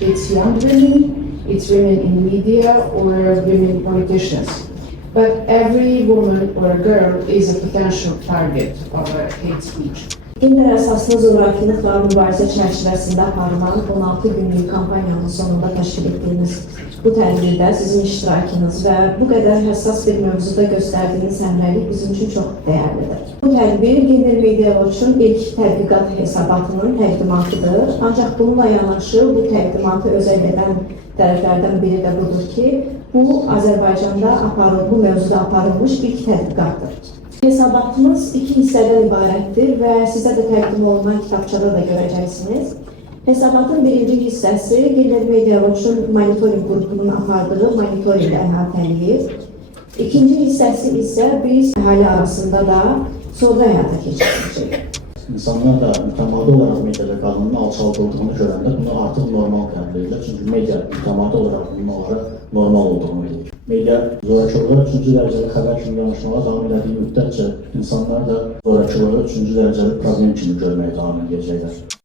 It's young women, it's women in media, or women politicians. But every woman or girl is a potential target of a hate speech. Dinlər əsaslı zorakılıqla mübarizə çərçivəsində aparılan 16 günlük kampanyanın sonunda təşkil etdiyimiz bu tədbirdə sizin iştirakınız və bu qədər həssas bir mövzuda göstərdiyiniz həmrəylik bizim üçün çox dəyərlidir. Bu tədbir Gender Media Watch-un ilk tədqiqat hesabatının təqdimatıdır. Ancaq bununla yanaşı bu təqdimatı özəl edən tərəflərdən biri də budur ki, bu Azərbaycanda bu mövzuda aparılmış ilk tədqiqatdır. Hesabatımız 2 hissədən ibarətdir və sizə də təqdim olunan kitabçada da görəcəksiniz. Hesabatın birinci hissəsi Gender Media Watch-un monitoring qrupunun apardığı monitorinqlə əhatə eləyir. İkinci hissəsi isə biz əhali arasında da sorğu həyata keçirəcəyik. İnsanlar da mütəmadi olaraq mediada qadının alçaldıldığını görəndə bunu artıq normal qəbul edirlər. Çünki media mütəmadi olaraq bunun onlara normal olduğunu bilir. Media zorakılığa 3-cü dərəcəli xəbər kimi yanaşmağa davam elədiyi müddətcə insanlar da zorakılığı 3-cü dərəcəli problem kimi görməyə davam edəcəklər.